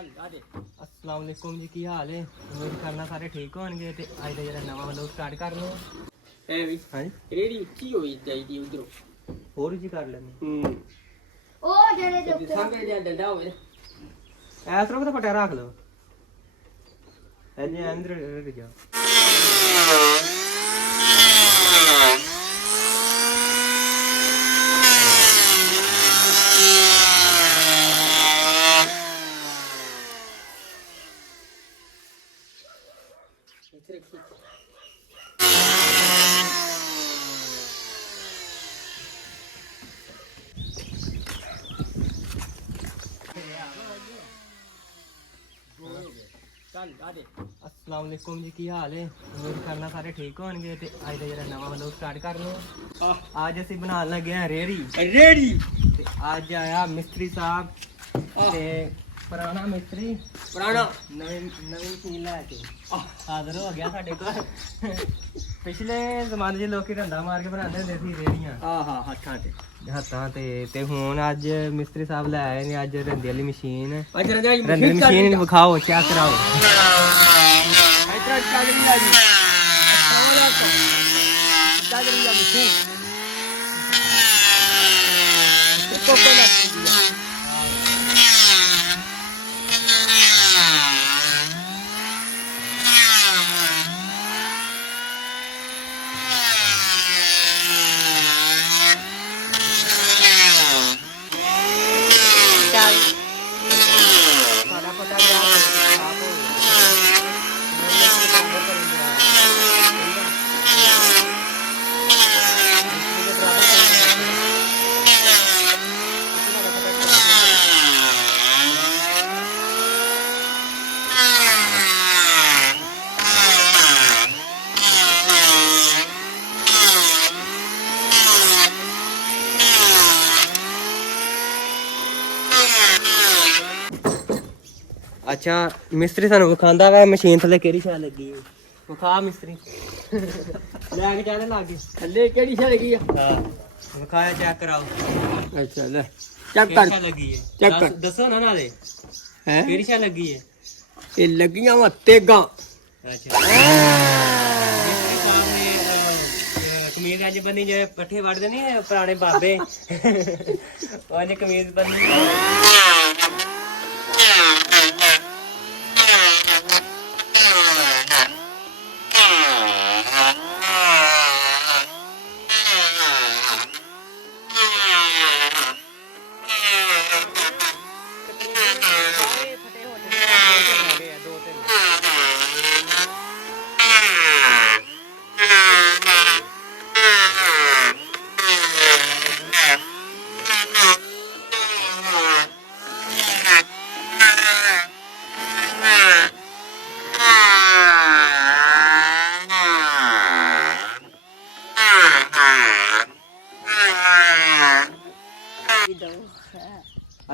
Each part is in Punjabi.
अस्सलाम वालेकुम जी, की हाल है? उम्मीद करना सारे ठीक होंगे। ते आज का जरा नवा व्लॉग स्टार्ट कर लो। है भी हाँ रेडी की होई जाईदी उधरों और जी कर लेने ओ जरे ते सामने जा डंडा होवे ऐसा रखो तो फटा रख लो। ऐसे अंदर रख जाओ। इधर रखी चल आ दे अस्सलाम वालेकुम जी, की हाल है? उम्मीद करना सारे ठीक होंगे। ते आज का जरा नवा व्लॉग स्टार्ट कर लो। आज ਅਸੀਂ ਬਣਾਉਣ ਲੱਗੇ ਹਾਂ ਰੇੜੀ। रेडी ਤੇ ਅੱਜ ਆਇਆ ਮਿਸਤਰੀ ਸਾਹਿਬ ਤੇ ਪੁਰਾਣਾ ਮਿਸਤਰੀ पुराना ਨਵੀਂ ਮਸ਼ੀਨ ਲੈ ਕੇ ਹਾਜ਼ਰ ਹੋ ਗਿਆ ਸਾਡੇ ਕੋਲ। ਪਿਛਲੇ ਜ਼ਮਾਨੇ 'ਚ ਲੋਕੀ ਰੰਦਾ ਮਾਰ ਕੇ ਬਣਾਉਂਦੇ ਹੁੰਦੇ ਸੀ ਰੇੜੀਆਂ हां हां हत्थां ते ਹੱਥਾਂ ਤੇ ਹੁਣ ਅੱਜ ਮਿਸਤਰੀ ਸਾਹਿਬ ਲੈ ਆਏ ਨੇ ਅੱਜ ਰੰਦੇ ਵਾਲੀ ਮਸ਼ੀਨ। अजर जा ਰੰਦੇ ਦੀ ਮਸ਼ੀਨ ਵਿਖਾਓ, ਚੈੱਕ ਕਰਾਓ। इधर चल रही है जी अस्सलाम वालेकुम चल रही है मशीन कोकोनट ਅੱਛਾ ਮਿਸਤਰੀ ਸਾਨੂੰ ਵਿਖਾਉਂਦਾ ਵਾ ਮਸ਼ੀਨ ਥੱਲੇ ਕਿਹੜੀ ਸ਼ੈ ਲੱਗੀ ਹੈ। ਵਿਖਾ ਮਿਸਤਰੀ ਲੈ ਕੇ ਜਾਣੇ ਲੱਗੇ। थल्ले केड़ी शे लगी है ਹਾਂ ਵਿਖਾਇਆ, ਚੈੱਕ ਕਰਾਓ अच्छा ले चेक ਕਿਹੜੀ कर ਸ਼ੈ ਲੱਗੀ ਹੈ। ਚੈੱਕ ਕਰ। ਦੱਸੋ ਨਾ ਨਾਲੇ है ਕਿਹੜੀ ਸ਼ੈ ਲੱਗੀ ਹੈ। ये लगियां वा तेगा ਅੱਛਾ ਮਿਸਤਰੀ ਸਾਹਿਬ ਨੇ ਕਮੀਜ਼ ਅੱਜ ਬੰਨੀ ਜੇ ਪੱਠੇ ਵੜਦੇ ਨਹੀਂ ਪੁਰਾਣੇ ਬਾਬੇ ਉਹ ਅੱਜ ਕਮੀਜ਼ ਬੰਨੀ।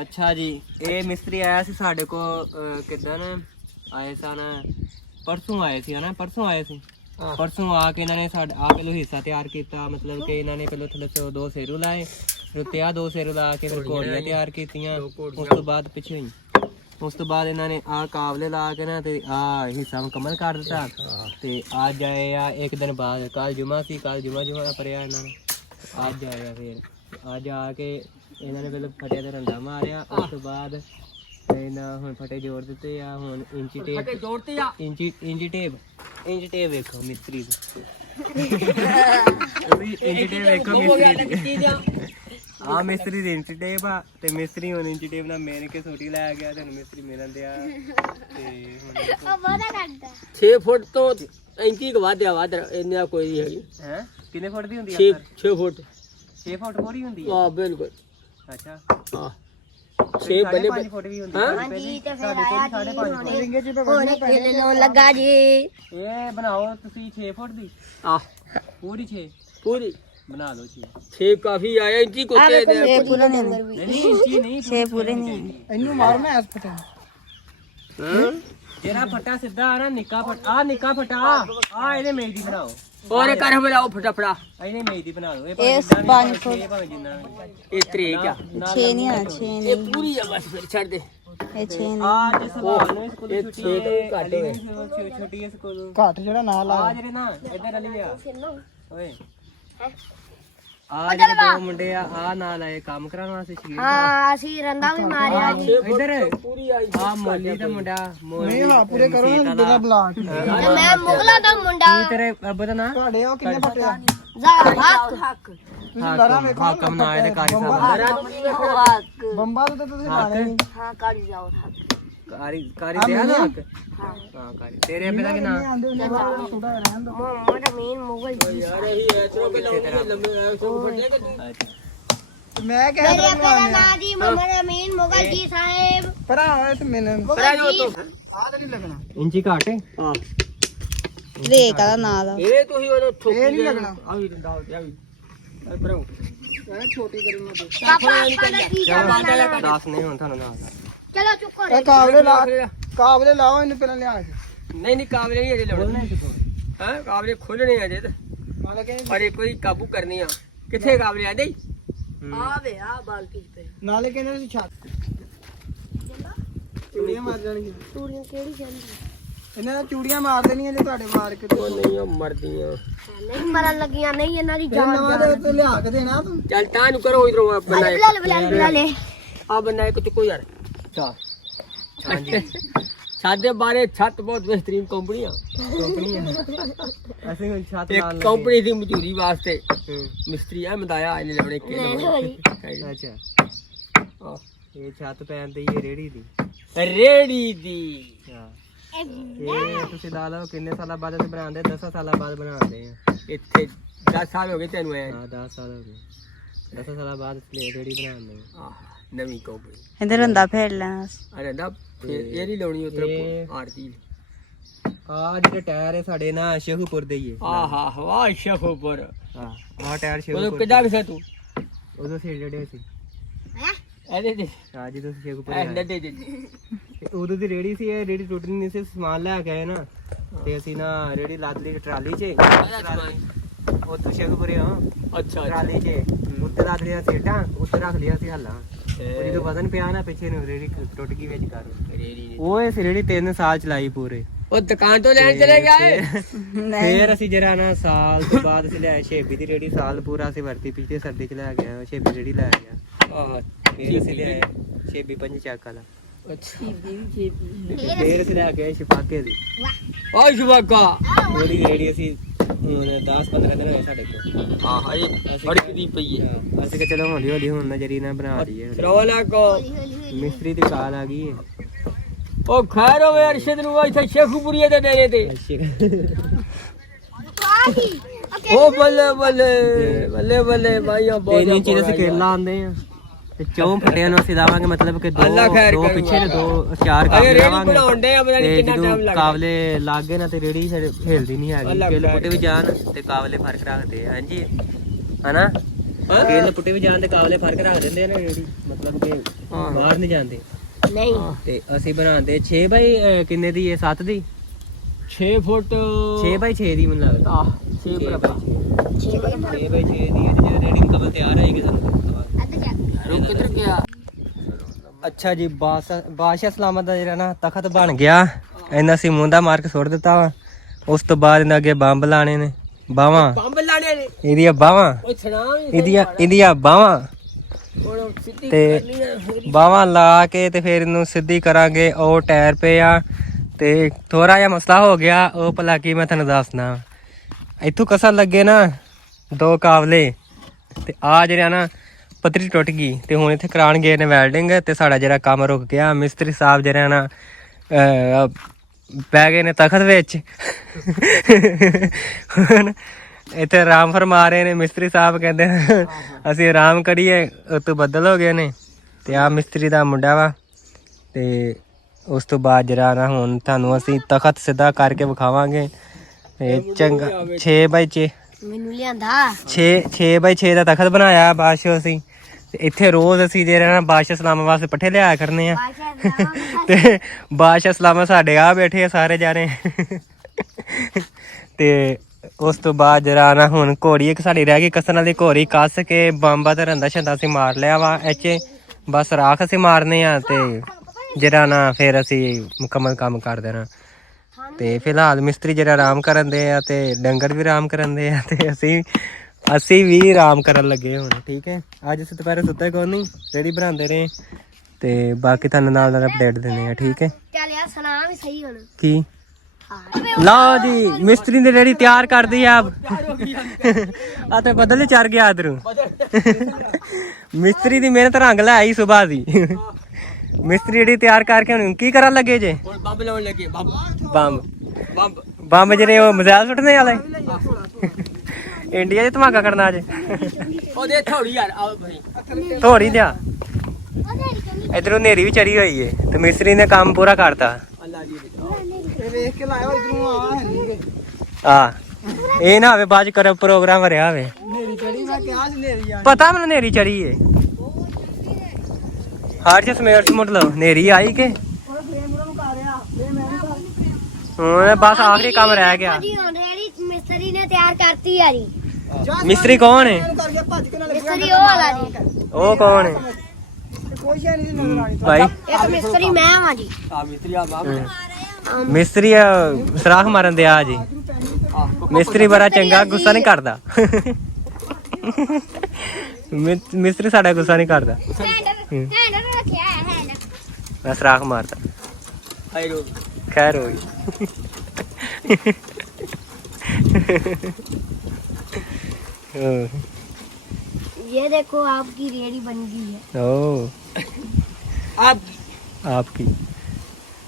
ਅੱਛਾ ਜੀ, ਇਹ ਮਿਸਤਰੀ ਆਇਆ ਸੀ ਸਾਡੇ ਕੋਲ ਕਿੱਦਣ ਆਏ ਸਨ? ਪਰਸੋਂ ਆਏ ਸੀ ਹਨਾ, ਪਰਸੋਂ ਆਏ ਸੀ। ਪਰਸੋਂ ਆ ਕੇ ਇਹਨਾਂ ਨੇ ਆ ਕੇ ਲੋ ਹਿੱਸਾ ਤਿਆਰ ਕੀਤਾ। ਮਤਲਬ ਕਿ ਇਹਨਾਂ ਨੇ ਪਹਿਲਾਂ ਥੱਲੇ ਤੋਂ 2 ਸੇਰੂ ਲਾਏ, ਫਿਰ ਆ 2 ਸੇਰੂ ਲਾ ਕੇ ਫਿਰ ਘੋੜੀਆਂ ਤਿਆਰ ਕੀਤੀਆਂ। ਉਸ ਤੋਂ ਬਾਅਦ ਪਿੱਛੇ ਉਸ ਤੋਂ ਬਾਅਦ ਇਹਨਾਂ ਨੇ ਆਹ ਕਾਬਲੇ ਲਾ ਕੇ ਨਾ ਤੇ ਆਹ ਹਿੱਸਾ ਮੁਕੰਮਲ ਕਰ ਦਿੱਤਾ। ਤੇ ਅੱਜ ਆਏ ਆ ਇੱਕ ਦਿਨ ਬਾਅਦ, ਕੱਲ ਜੁਮਾ ਸੀ, ਕੱਲ ਜੁਮਾ ਭਰਿਆ ਇਹਨਾਂ ਨੇ। ਅੱਜ ਆਇਆ ਫਿਰ ਅੱਜ ਆ ਕੇ ਇਹਨਾਂ ਨੇ ਪਹਿਲਾਂ ਫਟਿਆ ਤੇ ਰੰਦਾ ਮਾਰਿਆ। ਉਸ ਤੋਂ ਬਾਅਦ ਇਹਨਾਂ ਹੁਣ ਫਟੇ ਜੋੜ ਦਿੱਤੇ ਆ। ਹੁਣ ਇੰਚੀ ਟੇਪ जोड़ते जा ਇੰਚੀ ਟੇਪ ਵੇਖੋ ਮਿਸਤਰੀ ਦੀ। ਇੰਚੀ ਟੇਪ ਵੇਖੋ ਮਿਸਤਰੀ ਦੀ। ਆ ਮਿਸਤਰੀ ਦੀ ਇੰਚੀ ਟੇਪ ਆ ਤੇ ਮਿਸਤਰੀ ਹੁਣ ਇੰਚੀ ਟੇਪ ਨਾਲ ਮੇਨ ਕੇ ਸੋਟੀ ਲੈ ਗਿਆ ਤੇ ਮਿਸਤਰੀ ਮਿਲਣ ਦਿਆ ਤੇ ਹੁਣ ਉਹ ਬਹੁਤਾ ਕਰਦਾ 6 फुट तो इंची का वाद इन्ना कोई नहीं है ਹੈ ਕਿੰਨੇ ਫੁੱਟ ਦੀ ਹੁੰਦੀ ਆ? 6 फुट 6 ਫੁੱਟ ਪੂਰੀ ਹੁੰਦੀ ਆ? हां बिल्कुल ਅੱਛਾ हां 6 बने 5 ਫੁੱਟ ਵੀ ਹੁੰਦੀ ਹਾਂ? ਆ? ਹਾਂਜੀ ਤੇ ਫਿਰ ਆਇਆ ਜੀ ਹੁਣ ਖੇਲਣ ਲੱਗਾ ਜੀ। ਇਹ ਬਣਾਓ ਤੁਸੀਂ 6 ਫੁੱਟ ਦੀ हां ਪੂਰੀ 6 पूरी ਬਣਾ ਲਓ 6। 6 काफी आया इंची को दे दे ਪੂਰਾ ਨਹੀਂ ਅੰਦਰ ਵੀ ਨਹੀਂ ਇੰਚੀ ਨਹੀਂ 6 ਪੂਰੇ ਨਹੀਂ। ਇਹਨੂੰ ਮਾਰਨਾ ਐਸ ਪਟਾ हां ਜਿਹੜਾ ਫੱਟਾ ਸਿੱਧਾ ਆ ਨਾ ਨਿੱਕਾ ਫੱਟਾ ਆ ਇਹਦੇ ਮੇਜ ਦੀ ਬਣਾਓ। और कर बनाओ फटाफड़ा ਇਹਨੇ ਮੇਜ ਦੀ ਬਣਾ ਲਓ। ਇਹ ਇਹ ਭਾਵੇਂ ਪੰਜ ਜਿੰਨਾ ਵੀ ਭਾਵੇਂ ਜਿੰਨਾ ਵੀ। इस तरह क्या 6 ਨਹੀਂ ਆ 6 ये पूरी है बस फिर छोड़ दे ਇਹ 6 ਅੱਜ ਸਵਾਲ ਨੂੰ ਸਕੂਲ ਇਹ ਛੁੱਟੀ ਛੇ ਤੋਂ ਵੀ ਘੱਟ ਹੋਏ। ਛੁੱਟੀ ਹੈ ਸਕੂਲ ਘੱਟ ਜਿਹੜਾ ਨਾਲ ਆ ਜਿਹੜੇ ਨਾ ਇੱਧਰ ਅਲੀ ਆ ਓਏ ਆ ਜਿਹੜੇ ਦੋ ਮੁੰਡੇ ਆ ਨਾਲ ਆਏ ਕੰਮ ਕਰਾਉਣ ਵਾਸਤੇ ਸ਼ਰੀਰ ਹਾਂ ਅਸੀਂ ਰੰਦਾ ਵੀ ਮਾਰਿਆ ਜੀ ਇੱਧਰ ਪੂਰੀ ਆਈ ਆ ਮੋਲੀ ਦਾ ਮੁੰਡਾ ਨਹੀਂ ਹਾਂ ਪੂਰੇ ਕਰੋ ਨਾ ਬਿਨਾਂ ਬੁਲਾ ਕੇ ਤੇ ਮੈਂ ਮੁਗਲਾ ਦਾ ਮੁੰਡਾ ਕੀ ਤੇਰੇ ਅੱਬਾ ਦਾ ਨਾਂ ਤੁਹਾਡੇ ਉਹ ਕਿੰਨੇ ਫੱਟੇ ਆ ਹੱਕ ਤੁਸੀਂ ਲੜਾ ਵੇਖੋ ਹਾਕਮ ਨਾ ਆਏ ਤੇ ਕਾਰੀ ਸਾਹਿਬ ਹੱਕ ਬੰਬਾਂ ਤੇ ਤੁਸੀਂ ਲਾਣੇ ਨਹੀਂ ਹਾਂ ਕਾੜੀ ਜਾਓ ਹੱਕ ਕਾਰੀ ਦੇ ਨਾ ਹਾਂ ਕਾਰੀ ਤੇਰੇ ਅੱਬੇ ਦਾ ਕੀ ਨਾਂ ਆਂਦੇ ਉਹਨੇ ਬਾਹਰ ਛੋਟਾ ਰਹਿਣ ਦੋ ਮੁਹੰਮਦ ਅਮੀਨ ਮੁਗਲ ਜੀ ਯਾਰ ਇਹ ਐਤਰੋ ਕੇ ਲਾਉਂਦੇ ਲੰਮੇ ਆਏ ਸਭ ਵੱਡੇ ਕਿ ਤੂੰ ਮੈਂ ਕਹਿ ਮੇਰੇ ਅੱਬੇ ਦਾ ਨਾਂ ਜੀ ਮੁਹੰਮਦ ਅਮੀਨ ਮੁਗਲ ਜੀ ਸਾਹਿਬ ਭਰਾ ਹੋਏ ਤੇ ਮੈਨੂੰ ਮੁਗਲ ਜੀ ਆਹ ਤਾਂ ਨਹੀਂ ਲੱਗਣਾ ਇੰਚੀ ਘਾਟ ਹੈ ਹਾਂ ਰੇਕ ਦਾ ਨਾਂ ਦਾ ਇਹ ਤੁਸੀਂ ਉਹਨੂੰ ਠੋਕੀ ਇਹ ਨਹੀਂ ਲੱਗਣਾ ਆ ਵੀ ਡੰਡਾ ਆ ਵੀ ਇਹ ਪਰੋ ਇਹ ਛੋਟੀ ਕਰੀ ਮੈਂ ਪਾਪਾ ਦਾ ਕੀ ਕਰਦਾ ਦੱਸ ਨਹੀਂ ਹੁਣ ਤੁਹਾਨੂੰ ਨਾਲ ਚਲੋ ਚੁੱਪ ਕਰੋ ਇਹ ਕਾਬਲੇ ਲਾਓ ਇਹਨੂੰ ਪਹਿਲਾਂ ਲਿਆ ਕੇ ਨਹੀਂ ਨਹੀਂ ਕਾਬਲੇ ਨਹੀਂ ਅਜੇ ਲਾਉਣੇ ਹਾਂ ਕਾਬਲੇ ਖੋਲਣੇ ਅਜੇ ਤੇ ਮਾਲੇ ਕੇ ਪਰ ਇਹ ਕੋਈ ਕਾਬੂ ਕਰਨੀ ਆ ਕਿੱਥੇ ਕਾਬਲੇ ਆਂਦੇ ਆਵੇ ਆ ਬਾਲਟੀ ਤੇ ਨਾਲੇ ਕਹਿੰਦੇ ਸੀ ਛੱਤ ਚੂੜੀਆਂ ਮਾਰ ਜਾਣਗੀਆਂ ਚੂੜੀਆਂ ਕਿਹੜੀ ਜਾਂਦੀ ਇਹਨਾਂ ਨੇ ਚੂੜੀਆਂ ਮਾਰ ਦੇਣੀਆਂ ਜੇ ਤੁਹਾਡੇ ਮਾਰ ਕੇ ਤੇ ਨਹੀਂ ਉਹ ਮਰਦੀਆਂ ਨਹੀਂ ਮਰਨ ਲੱਗੀਆਂ ਨਹੀਂ ਇਹਨਾਂ ਦੀ ਫਿਰ ਜਾਨ ਨਵਾਂ ਦੇ ਉੱਤੇ ਲਿਆ ਕੇ ਦੇਣਾ ਤੂੰ ਚੱਲ ਤਾਂ ਨੂੰ ਕਰੋ ਇਧਰੋਂ ਬੰਨਾ ਬੁਲਾ ਲੈ ਆ ਬੰਨਾ ਇੱਕ ਚੁੱਕੋ ਯਾਰ ਚਾ ਸਾਡੇ ਬਾਰੇ ਛੱਤ ਬਹੁਤ ਬਿਹਤਰੀਨ ਕੰਪਨੀ ਆ ਅਸੀਂ ਹੁਣ ਛੱਤ ਇੱਕ ਨਾਲ ਕੰਪਨੀ ਦੀ ਮਜ਼ਦੂਰੀ ਵਾਸਤੇ ਮਿਸਤਰੀ ਆ ਮਦਾਇਆ ਇਹਨੇ ਲਾਉਣੇ ਕਿ ਅੱਛਾ ਇਹ ਛੱਤ ਪੈਣ ਤੇ ਇਹ ਰੇੜੀ ਦੀ ਰੇੜੀ ਦੀ ਹਾਂ ਇਹ ਤੁਸੀਂ ਲਾ ਲਓ ਕਿੰਨੇ ਸਾਲਾਂ ਬਾਅਦ ਅਸੀਂ ਬਣਾਉਂਦੇ 10 ਸਾਲਾਂ ਬਾਅਦ ਬਣਾਉਂਦੇ ਆ ਇੱਥੇ 10 ਸਾਲ ਹੋ ਗਏ ਤੈਨੂੰ ਐ ਹਾਂ 10 ਸਾਲ ਹੋ ਗਏ 10 ਸਾਲਾਂ ਬਾਅਦ ਪਲੇਟ ਰੇੜੀ ਬਣਾਉਂਦੇ ਆ ਨਵੀਂ ਕੰਪਨੀ ਇਹਦੇ ਰੰਦਾ ਫੇਰ ਲੈਣਾ ਅਰੇ ਦਾ ਇਹ ਨਹੀਂ ਲਾਉਣੀ ਉਧਰ ਇਹ- ਆਰਤੀ ਆ ਜਿਹੜੇ ਟਾਇਰ ਹੈ ਸਾਡੇ ਨਾ ਸ਼ੇਖੂਪੁਰ ਦੇ ਹੀ ਹੈ ਆਹਾ ਹਵਾ ਸ਼ਖੋਪਰ ਹਾਂ ਆ ਟਾਇਰ ਉਹ ਸ਼ੇਖੂਪੁਰ ਕਿੱਦਾਂ ਕਿਸੇ ਤੂੰ ਉਦੋਂ ਸੀ ਜਿਹੜੇ ਸੀ ਇਹਦੇ ਦੇ ਹਾਂ ਜਦੋਂ ਅਸੀਂ ਸ਼ੇਖੂਪੁਰ ਐ ਆਏ। ਲੱਡੇ ਦੇ ਤੇ ਉਦੋਂ ਦੀ ਰੇੜੀ ਸੀ ਇਹ ਰੇੜੀ ਟੁੱਟਣੀ ਨਹੀਂ ਸੀ ਸਮਾਨ ਲੈ ਕੇ ਆਏ ਨਾ ਤੇ ਅਸੀਂ ਨਾ ਰੇੜੀ ਲੱਦ ਲਈ ਟਰਾਲੀ 'ਚ ਉੱਥੋਂ ਸ਼ੇਖੂਪੁਰੇ ਹਾਂ ਅੱਛਾ ਟਰਾਲੀ 'ਚ ਉੱਤੇ ਰੱਖ ਲਿਆ ਸੀਟਾਂ ਉੱਤੇ ਰੱਖ ਲਿਆ ਸੀ ਹੱਲਾਂ ਉਹ ਜਦੋਂ ਵਜ਼ਨ ਪਿਆ ਨਾ ਪਿੱਛੇ ਨੂੰ ਰੇੜੀ ਟੁੱਟ ਗਈ ਵਿੱਚ ਕਰ ਰੇੜੀ ਨੇ ਉਹ ਇਸ ਰੇੜੀ 3 ਸਾਲ ਚਲਾਈ ਪੂਰੇ ਉਹ ਦੁਕਾਨ ਤੋਂ ਲੈਣ ਚਲੇ ਗਏ ਫੇਰ ਅਸੀਂ ਜਿਹੜਾ ਨਾ ਸਾਲ ਤੋਂ ਬਾਅਦ ਅਸੀਂ ਲਿਆਏ ਛੇਬੀ ਦੀ ਰੇੜੀ ਸਾਲ ਪੂਰਾ ਅਸੀਂ ਵਰਤੀ ਪਿਛਲੇ ਸਰਦੀ 'ਚ ਲੈ ਗਿਆ ਛੇਬੀ ਰੇੜੀ ਲੈ ਗਿਆ ਆਹ ਫੇਰ ਅਸੀਂ ਲਿਆਏ ਛੇਬੀ ਪੰਜ ਚੱਕ ਵਾਲਾ ਅੱਛਾ ਫੇਰ ਅਸੀਂ ਲੈ ਗਏ ਸ਼ਫਾਕੇ ਦੀ ਓ ਸ਼ੁਭਾਕਾ ਉਹਦੀ ਰੇੜੀ ਅਸੀਂ ਹੁਣ 10-15 ਦਿਨ ਹੋਏ ਸਾਡੇ ਕੋਲ ਆਹ ਇਹ ਅੜਕਦੀ ਪਈ ਹੈ ਅਸੀਂ ਕਿ ਚਲੋ ਹੌਲੀ ਹੌਲੀ ਹੁਣ ਨਜ਼ਰੀ ਨਾ ਬਣਾ ਲਈਏ ਰੋਲਾ ਕੋ ਮਿਸਤਰੀ ਦੀ ਕਾਲ ਆ ਗਈ ਹੈ ਉਹ ਖੈਰ ਹੋਵੇ ਅਰਸ਼ਦ ਨੂੰ ਇੱਥੇ ਸ਼ੇਖੂਪੁਰੀਏ ਦੇ ਡੇਰੇ ਤੇ ਉਹ ਬੱਲੇ ਬੱਲੇ ਬੱਲੇ ਬੱਲੇ ਭਾਈਆ ਬਹੁਤ ਤਿੰਨ ਇੰਚੀ ਦਾ ਸਕੇਲਾ ਆਂਦੇ ਆ ਤੇ ਚੌਂ ਫਟਿਆਂ ਨੂੰ ਅਸੀਂ ਲਾਵਾਂਗੇ ਮਤਲਬ ਕਿ ਅੱਲਾ ਖੈਰ ਦੋ ਕਰੂਗਾ। ਪਿੱਛੇ ਨੇ ਦੋ ਚਾਰ ਅਰੇ ਕਾਬਲੇ ਰੇੜੀ ਲਾਵਾਂਗੇ ਬਣਾਉਣ ਦੇ ਆ ਪਤਾ ਨਹੀਂ ਤੇ ਕਿੰਨਾ ਟਾਈਮ ਜਦੋਂ ਲੱਗਦਾ ਕਾਬਲੇ ਲੱਗ ਗਏ ਨਾ ਤੇ ਰੇੜੀ ਸਾਡੇ ਹਿਲਦੀ ਨਹੀਂ ਹੈਗੀ ਅੱਲਾ ਕਿੱਲ ਖੈਰ ਪੁੱਟੇ ਵੀ ਜਾਣ ਤੇ ਕਾਬਲੇ ਫਰਕ ਰੱਖਦੇ ਆ ਹਾਂਜੀ ਹਨਾ ਕਿੱਲ ਪੁੱਟੇ ਵੀ ਜਾਣ ਤੇ ਕਾਬਲੇ ਫਰਕ ਰੱਖ ਦਿੰਦੇ ਆ ਨਾ ਰੇੜੀ ਮਤਲਬ ਕਿ ਹਾਂ। ਬਾਹਰ ਨਹੀਂ ਜਾਂਦੇ ਨਹੀਂ ਤੇ ਅਸੀਂ ਬਣਾਉਂਦੇ 6 ਬਾਈ ਕਿੰਨੇ ਦੀ ਹੈ 7 ਦੀ 6 ਫੁੱਟ 6 ਬਾਈ 6 ਦੀ ਮੈਨੂੰ ਲੱਗਦਾ ਆਹ 6 ਬਰਾਬਰ 6 ਬਾਈ 6 ਦੀ ਹੈ ਜੇ ਰੇੜੀ ਮੁਕੰਮਲ ਤਿਆਰ ਹੋਏਗੀ ਸਾਨੂੰ ਅੱਧ ਚੱਕ ਰੁਕ ਕਿੱਧਰ ਗਿਆ ਅੱਛਾ ਜੀ ਬਾਦਸ਼ਾਹ ਸਲਾਮਤ ਦਾ ਜਿਹੜਾ ਨਾ ਤਖਤ ਬਣ ਗਿਆ ਇਹਨਾਂ ਸੀ ਮੁੰਡਾ ਮਾਰ ਕੇ ਸੁੱਟ ਦਿੱਤਾ ਵਾ ਉਸ ਤੋਂ ਬਾਅਦ ਇਹਨਾਂ ਅੱਗੇ ਬੰਬ ਲਾਣੇ ਨੇ ਬਾਵਾਂ ਬੰਬ ਲਾਣੇ ਨੇ ਇਹਦੀਆਂ ਬਾਵਾਂ ਉਹ ਛਣਾ ਵੀ ਇਹਦੀਆਂ ਬਾਵਾਂ ਹੁਣ ਸਿੱਧੀ ਤੇ ਕਰਨੀ ਆ ਫਿਰ ਬਾਵਾਂ ਲਾ ਕੇ ਤੇ ਫਿਰ ਇਹਨੂੰ ਸਿੱਧੀ ਕਰਾਂਗੇ ਉਹ ਟਾਇਰ ਪਏ ਆ ਤੇ ਥੋੜਾ ਜਿਹਾ ਮਸਲਾ ਹੋ ਗਿਆ ਉਹ ਭਲਾ ਕੀ ਮੈਂ ਤੁਹਾਨੂੰ ਦੱਸਣਾ ਇੱਥੋਂ ਕਸਰ ਲੱਗੇ ਨਾ ਦੋ ਕਾਬਲੇ ਤੇ ਆ ਜਿਹੜਾ ਨਾ ਪਤਰੀ ਟੁੱਟ ਗਈ ਤੇ ਹੁਣ ਇੱਥੇ ਕਰਾਉਣ ਗਏ ਨੇ ਵੈਲਡਿੰਗ ਤੇ ਸਾਡਾ ਜਿਹੜਾ ਕੰਮ ਰੁਕ ਗਿਆ ਮਿਸਤਰੀ ਸਾਹਿਬ ਜਿਹੜਾ ਨਾ ਪੈ ਗਏ ਨੇ ਤਖਤ ਵਿੱਚ ਹੁਣ ਇੱਥੇ ਆਰਾਮ ਫਰਮਾ ਰਹੇ ਨੇ ਮਿਸਤਰੀ ਸਾਹਿਬ ਕਹਿੰਦੇ ਅਸੀਂ ਆਰਾਮ ਕਰੀਏ ਉਹ ਤੋਂ ਬੱਦਲ ਹੋ ਗਏ ਨੇ ਤੇ ਆ ਮਿਸਤਰੀ ਦਾ ਮੁੰਡਾ ਵਾ ਤੇ ਉਸ ਤੋਂ ਬਾਅਦ ਜਿਹੜਾ ਨਾ ਹੁਣ ਤੁਹਾਨੂੰ ਅਸੀਂ ਤਖਤ ਸਿੱਧਾ ਕਰਕੇ ਵਿਖਾਵਾਂਗੇ ਤੇ ਚੰਗਾ 6x6 ਮੈਨੂੰ ਲਿਆਂਦਾ 6 ਬਾਈ 6 ਦਾ ਤਖਤ ਬਣਾਇਆ ਬਾਦਸ਼ਾਹ ਅਸੀਂ ਤੇ ਇੱਥੇ ਰੋਜ਼ ਅਸੀਂ ਜਿਹੜਾ ਨਾ ਬਾਦਸ਼ਾਹ ਸਲਾਮਾਂ ਵਾਸਤੇ ਪੱਠੇ ਲਿਆਇਆ ਕਰਨੇ ਆ ਤੇ ਬਾਦਸ਼ਾਹ ਸਲਾਮਾਂ ਸਾਡੇ ਆ ਬੈਠੇ ਆ ਸਾਰੇ ਜਾਣੇ ਤੇ ਉਸ ਤੋਂ ਬਾਅਦ ਜਿਹੜਾ ਨਾ ਹੁਣ ਘੋੜੀ ਇੱਕ ਸਾਡੀ ਰਹਿ ਗਈ ਕੱਸਣ ਵਾਲੀ ਘੋੜੀ ਕੱਸ ਕੇ ਬੰਬਾ ਤੇ ਰੰਦਾ ਛੰਦਾ ਅਸੀਂ ਮਾਰ ਲਿਆ ਵਾ ਇੱਥੇ ਬਸ ਰਾਖ ਅਸੀਂ ਮਾਰਨੇ ਆ ਤੇ ਜਿਹੜਾ ਨਾ ਫਿਰ ਅਸੀਂ ਮੁਕੰਮਲ ਕੰਮ ਕਰ ਦੇਣਾ। ਤੇ ਫਿਲਹਾਲ ਮਿਸਤਰੀ ਜਿਹੜਾ ਆਰਾਮ ਕਰਨ ਦੇ ਆ ਤੇ ਡੰਗਰ ਵੀ ਆਰਾਮ ਕਰਨ ਦੇ ਆ ਤੇ ਅਸੀਂ ਵੀ ਆਰਾਮ ਕਰਨ ਲੱਗੇ ਹੁਣ। ਠੀਕ ਹੈ, ਅੱਜ ਅਸੀਂ ਦੁਪਹਿਰੇ ਸੁੱਤੇ ਕੋਈ ਨਹੀਂ, ਰੇੜੀ ਬਣਾਉਂਦੇ ਰਹੇ ਤੇ ਬਾਕੀ ਤੁਹਾਨੂੰ ਨਾਲ ਨਾਲ ਅਪਡੇਟ ਦਿੰਦੇ ਆ। ਠੀਕ ਹੈ, ਚੱਲ ਯਾਰ ਸੁਣਾ ਵੀ ਸਹੀ ਹੁਣ। ਕੀ ਲਓ ਜੀ, ਮਿਸਤਰੀ ਨੇ ਰੇੜੀ ਤਿਆਰ ਕਰਦੀ ਆ ਆ ਤੇ ਬਦਲ ਹੀ ਚੜ ਗਿਆ ਇਧਰੋਂ। ਮਿਸਤਰੀ ਦੀ ਮਿਹਨਤ ਰੰਗ ਲੈ ਆਈ ਸੁਬਾਹ ਦੀ। ਮਿਸਤਰੀ ਰੇੜੀ ਤਿਆਰ ਕਰਕੇ ਹੁਣ ਕੀ ਕਰਨ ਲੱਗੇ ਜੇ? ਬੰਬ ਲਾਉਣ ਲੱਗੇ। ਬੰਬ ਜਿਹੜੇ ਉਹ ਮਿਜ਼ਾਈਲ ਸੁੱਟਣੇ ਵਾਲੇ ਇੰਡੀਆ 'ਚ ਧਮਾਕਾ ਕਰਨਾ ਅੱਜ। ਉਹਦੇ ਥੋੜੀ ਯਾਰ ਆਓ ਭਾਈ ਥੋੜੀ ਦਿਆ ਇਧਰੋਂ ਹਨੇਰੀ ਵੀ ਚੜੀ ਹੋਈ ਏ ਤੇ ਮਿਸਤਰੀ ਨੇ ਕੰਮ ਪੂਰਾ ਕਰਤਾ। ਅੱਲਾ ਜੀ ਇਹ ਵੇਖ ਕੇ ਲਾਇਆ ਇਧਰੋਂ ਆ ਹਰੀ ਆ ਇਹ ਨਾ ਹੋਵੇ ਬਾਅਦ ਚ ਕਰ ਪ੍ਰੋਗਰਾਮ ਵਰਿਆ ਹੋਵੇ। ਨੇਰੀ ਚੜੀ ਮੈਂ ਕਿਹਾ ਸੀ ਨੇਰੀ ਆ ਪਤਾ ਮੈਨੂੰ ਹਨੇਰੀ ਚੜੀ ਏ। ਹਾਰ ਚ ਸਮੇਟ ਮੁੱਟ ਲਓ, ਹਨੇਰੀ ਆਈ ਕਿ ਉਹ ਫਰੇਮ ਨੂੰ ਕਰ ਰਿਹਾ ਇਹ ਮੈਂ ਨਹੀਂ ਹੁਣ ਬਸ ਆਖਰੀ ਕੰਮ ਰਹਿ ਗਿਆ। ਜੀ ਹੁਣ ਰੇੜੀ ਮਿਸਤਰੀ ਨੇ ਤਿਆਰ ਕਰਤੀ ਆ ਜੀ। ਮਿਸਤਰੀ ਕੌਣ ਏ? ਕਰ ਗਿਆ ਭੱਜ ਕੇ ਨਾ ਲੱਗਿਆ ਮਿਸਤਰੀ ਉਹ ਵਾਲਾ ਜੀ। ਉਹ ਕੌਣ ਏ ਕੋਈ ਸ਼ੈ ਨਹੀਂ ਨਜ਼ਰ ਆਣੀ ਭਾਈ? ਇੱਕ ਮਿਸਤਰੀ ਮੈਂ ਆ ਜੀ। ਆ ਮਿਸਤਰੀ ਆ ਬਾਬ ਮਿਸਤਰੀ ਸਰਾਖ ਮਾਰਨ ਦੇ ਆ ਜੀ। ਮਿਸਤਰੀ ਬੜਾ ਚੰਗਾ, ਗੁੱਸਾ ਨਹੀਂ ਕਰਦਾ। ਮਿਸਤਰੀ ਸਾਡਾ ਗੁੱਸਾ ਨਹੀਂ ਕਰਦਾ। ਹੈਂਡ ਰੱਖਿਆ ਹੈ ਹੈਂਡ। ਮੈਂ ਸਰਾਖ ਮਾਰਦਾ। ਹਾਈ ਰੋ खैर होगी। ये देखो आपकी रेडी बन गई है। ओ आप आपकी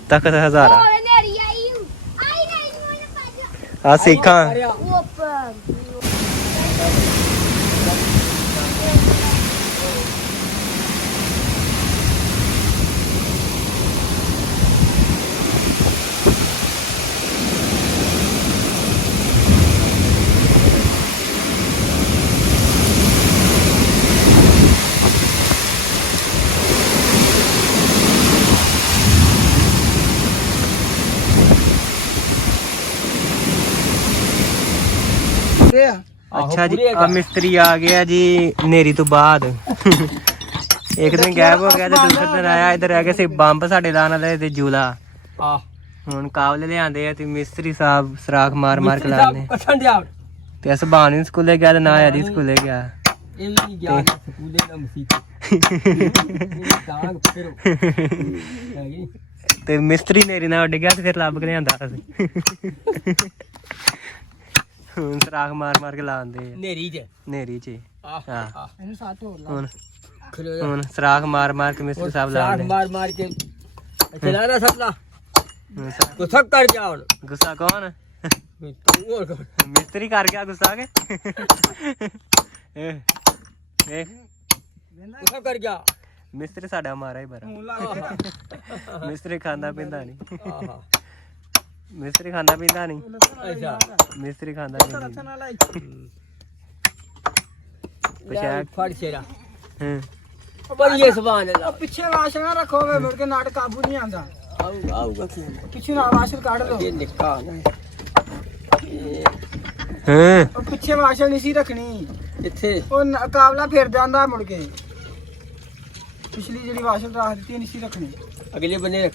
तख्त हजारा और नेरी आई हूं। आई नहीं मुझे पास। आ सीखा ऊपर ਤੇ अच्छा जी अब मिस्त्री आ गया जी नेरी तो बाद। एक दिन गैप हो गया ते दूसरे दिन आया। इधर रह गए सी बंब साडे लाने वाले ते झूला। आ ਹੁਣ ਕਾਬਲੇ ਲਿਆਂਦੇ ਆ ਤੇ ਮਿਸਤਰੀ ਸਾਹਿਬ ਸਰਾਖ ਮਾਰ ਮਾਰ ਕੇ ਲਾਉਂਦੇ ਕਸਣ ਦਿਆ ਤੇ ਅਸਬਾਨ ਵੀ ਸਕੂਲੇ ਗਿਆ ਤੇ ਨਾ ਆਦੀ ਸਕੂਲੇ ਗਿਆ। ਇਹ ਵੀ ਗਿਆ ਸਕੂਲੇ ਦਾ ਮਸੀਤ ਦਾਗ ਫਿਰੋ ਹੈਗੀ ਤੇ ਮਿਸਤਰੀ ਨੇਰੀ ਨਾਲ ਉੱਡ ਗਿਆ ਤੇ ਫਿਰ ਲੱਭ ਕੇ ਲਿਆਂਦਾ ਅਸੀਂ। ਹੁਣ ਸਰਾਖ ਮਾਰ ਮਾਰ ਕੇ ਲਾਉਂਦੇ ਆ ਨੇਰੀ ਚ ਨੇਰੀ 'ਚ। ਆ ਹਾਂ ਇਹਨੂੰ ਸਾਥ ਹੋਰ ਲਾ ਹੁਣ ਖਲੋ ਹੁਣ ਸਰਾਖ ਮਾਰ ਮਾਰ ਕੇ ਮਿਸਤਰੀ ਸਾਹਿਬ ਲਾਉਂਦੇ। ਮਾਰ ਮਾਰ ਕੇ ਚਲਾ ਨਾ ਸਪਨਾ ਹੁਣ ਸਰਾਖ- ਗੁੱਸਾ ਕਰ ਜਾ ਹੁਣ ਗੁੱਸਾ ਕੌਣ? ਤੂੰ ਹੋਰ ਕਰ ਮਿਸਤਰੀ ਕਰ ਗਿਆ ਗੁੱਸਾ ਕੇ। ਵੇਖ ਗੁੱਸਾ ਕਰ ਜਾ ਮਿਸਤਰੀ ਸਾਡਾ ਮਾਰਾ ਹੀ ਬੜਾ। ਮਿਸਤਰੀ ਖਾਂਦਾ ਪੀਂਦਾ ਨਹੀਂ। ਆਹਾ ਮਿਸਤਰੀ ਖਾਂਦਾ ਪੀਂਦਾ ਨਹੀਂ। ਅੱਛਾ ਮਿਸਤਰੀ ਖਾਂਦਾ ਪੀਂਦਾ ਨਹੀਂ। ਨਾ ਲਾਈ ਲੈ ਫੜ ਸ਼ੇਰਾ ਹਾਂ ਪਰ ਇਹ ਸੁਭਾਨ ਅੱਲਾਹ ਪਿੱਛੇ ਵਾਸ਼ ਨਾ ਰੱਖੋ ਵੇ ਮੁੜ ਕੇ ਨਾਟ ਕਾਬੂ ਨਹੀਂ ਆਉਂਦਾ। ਆਊਗਾ ਕੀ ਪਿੱਛੇ ਨਾਲ ਵਾਸ਼ ਕੱਢ ਲਓ। ਇਹ ਨਿੱਕਾ ਨਾ ਹਾਂ ਉਹ ਪਿੱਛੇ ਵਾਸ਼ ਨਹੀਂ ਸੀ ਰੱਖਣੀ। ਇੱਥੇ ਉਹ ਕਾਬਲਾ ਫਿਰ ਜਾਂਦਾ ਮੁੜ ਕੇ। ਪਿਛਲੀ ਜਿਹੜੀ ਵਾਸ਼ ਰੱਖ ਦਿੱਤੀ ਨਹੀਂ ਸੀ ਰੱਖਣੀ। ਅਗਲੇ ਬੰਨੇ ਰੱਖ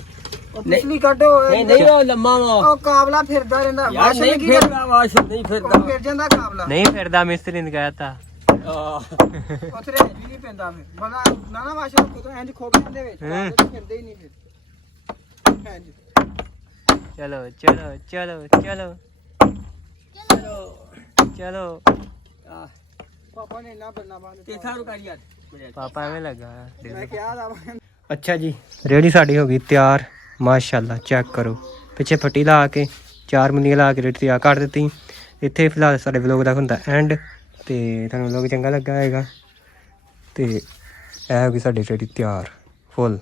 ਉਹ ਪਿਛਲੀ ਕੱਢੋ। ਨਹੀਂ ਨਹੀਂ ਉਹ ਲੰਮਾ ਵਾ ਉਹ ਕਾਬਲਾ ਫਿਰਦਾ ਰਹਿੰਦਾ। ਯਾਰ ਵਾਸ਼ ਨਹੀਂ ਨਹੀਂ ਫੇਰਦਾ ਆਵਾਜ਼ ਨਹੀਂ ਫਿਰਦਾ ਫਿਰ ਜਾਂਦਾ ਕਾਬਲਾ। ਨਹੀਂ ਫਿਰਦਾ ਮਿਸਤਰੀ ਨੇ ਕਹਿ ਤਾ। ਉੱਥੇ ਵੀ ਨਹੀਂ ਪੈਂਦਾ ਫਿਰ ਬਣਾ ਨਾ ਵਾਸ਼ ਰੱਖੋ ਤਾਂ ਇੰਜ ਖੋਬ ਜਾਂਦੇ ਵਿੱਚ ਹਾਂ। ਫਿਰਦੇ ਹੀ ਨਹੀਂ ਫਿਰ ਇੰਜ। ਚਲੋ ਚਲੋ ਚਲੋ ਚਲੋ ਚਲੋ। ਪਾਪਾ ਨੇ ਨਾ ਬੰਨਾ ਬੰਦ ਤੇ ਥਾਰੂ ਕਰ ਯਾਰ ਪਾਪਾ ਐਵੇਂ ਲੱਗਾ। ਮੈਂ ਕਿਹਾ ਦਾ ਅੱਛਾ ਜੀ ਰੇੜੀ ਸਾਡੀ ਹੋ ਗਈ ਤਿਆਰ ਮਾਸ਼ਾਅੱਲਾ। ਚੈੱਕ ਕਰੋ ਪਿੱਛੇ ਫੱਟੀ ਲਾ ਕੇ 4 ਮੁੰਨੀਆਂ ਲਾ ਕੇ ਰੇੜੀ ਤਿਆਰ ਕਰ ਦਿੱਤੀ। ਇੱਥੇ ਫਿਲਹਾਲ ਸਾਡੇ ਵਲੋਗ ਦਾ ਹੁੰਦਾ ਐਂਡ ਤੇ ਤੁਹਾਨੂੰ ਵਲੋਗ ਚੰਗਾ ਲੱਗਾ ਹੋਏਗਾ ਤੇ ਇਹ ਹੋ ਗਈ ਸਾਡੀ ਰੇੜੀ ਤਿਆਰ ਫੁੱਲ।